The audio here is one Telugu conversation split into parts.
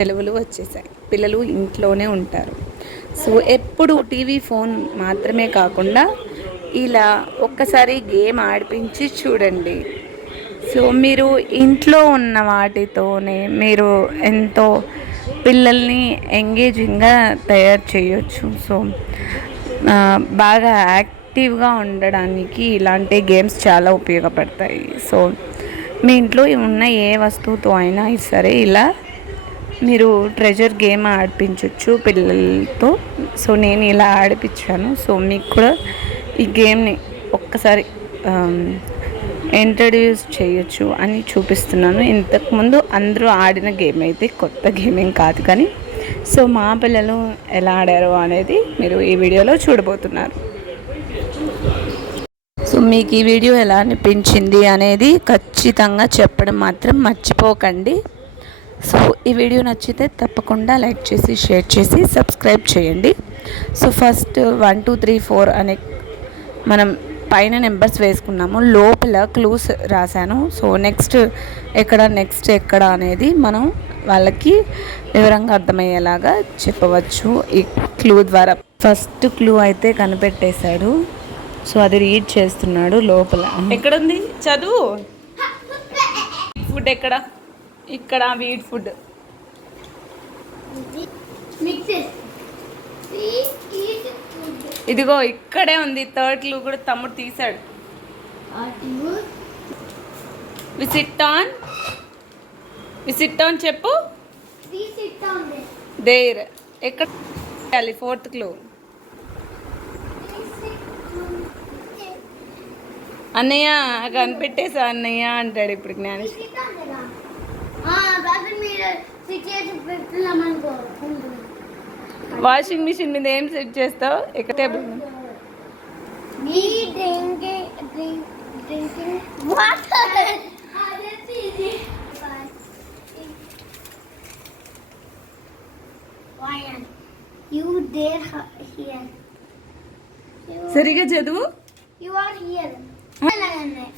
సెలవులు వచ్చేసాయి. పిల్లలు ఇంట్లోనే ఉంటారు. సో ఎప్పుడు టీవీ ఫోన్ మాత్రమే కాకుండా ఇలా ఒక్కసారి గేమ్ ఆడిపించి చూడండి. సో మీరు ఇంట్లో ఉన్న వాటితోనే మీరు ఎంతో పిల్లల్ని ఎంగేజింగ్గా తయారు చేయొచ్చు. సో బాగా యాక్టివ్గా ఉండడానికి ఇలాంటి గేమ్స్ చాలా ఉపయోగపడతాయి. సో మీ ఇంట్లో ఉన్న ఏ వస్తువుతో అయినా సరే ఇలా మీరు ట్రెజర్ గేమ్ ఆడిపించవచ్చు పిల్లలతో. సో నేను ఇలా ఆడిపించాను. సో మీకు కూడా ఈ గేమ్ని ఒక్కసారి ఇంట్రడ్యూస్ చేయొచ్చు అని చూపిస్తున్నాను. ఇంతకుముందు అందరూ ఆడిన గేమ్ అయితే కొత్త గేమింగ్ కాదు, కానీ సో మా పిల్లలు ఎలా ఆడారో అనేది మీరు ఈ వీడియోలో చూడబోతున్నారు. సో మీకు ఈ వీడియో ఎలా అనిపించింది అనేది ఖచ్చితంగా చెప్పడం మాత్రం మర్చిపోకండి. సో ఈ వీడియో నచ్చితే తప్పకుండా లైక్ చేసి, షేర్ చేసి, సబ్స్క్రైబ్ చేయండి. సో ఫస్ట్ 1 2 3 4 అనే మనం పైన నెంబర్స్ వేసుకున్నాము, లోపల క్లూస్ రాశాను. సో నెక్స్ట్ ఎక్కడ అనేది మనం వాళ్ళకి వివరంగా అర్థమయ్యేలాగా చెప్పవచ్చు ఈ క్లూ ద్వారా. ఫస్ట్ క్లూ అయితే కనిపెట్టేశాడు. సో అది రీడ్ చేస్తున్నాడు లోపల. ఎక్కడుంది చదువు. ఫుడ్ ఎక్కడ? ఇక్కడ వీట్ ఫుడ్. ఇదిగో ఇక్కడే ఉంది. థర్డ్ క్లూ కూడా తమ్ముడు తీశాడు. విసిట్ ఆన్ చెప్పు. దేర్ ఎక్కడ? Fourth clue. అన్నయ్య కనిపెట్టేసా అన్నయ్య అంటాడు ఇప్పుడు జ్ఞానేష్. వాషింగ్ మిషన్ మీద ఏం సెట్ చేస్తావు? ఎక్కడ టేబుల్ సరిగా చదువు.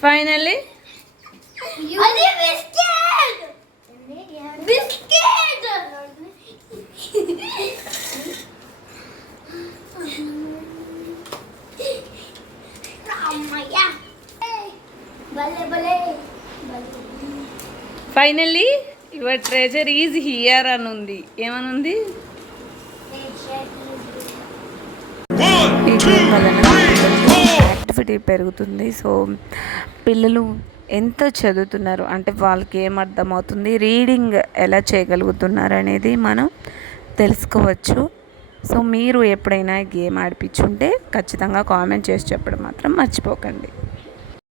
Finally finally your treasure is here అని ఉంది. ఏమనుంది? ఈ గేమ్ వలన యాక్టివిటీ పెరుగుతుంది. సో పిల్లలు ఎంత చదువుతున్నారు అంటే వాళ్ళకి ఏం అర్థమవుతుంది, రీడింగ్ ఎలా చేయగలుగుతున్నారు అనేది మనం తెలుసుకోవచ్చు. సో మీరు ఎప్పుడైనా గేమ్ ఆడిపించుంటే ఖచ్చితంగా కామెంట్ చేసి చెప్పడం మాత్రం మర్చిపోకండి.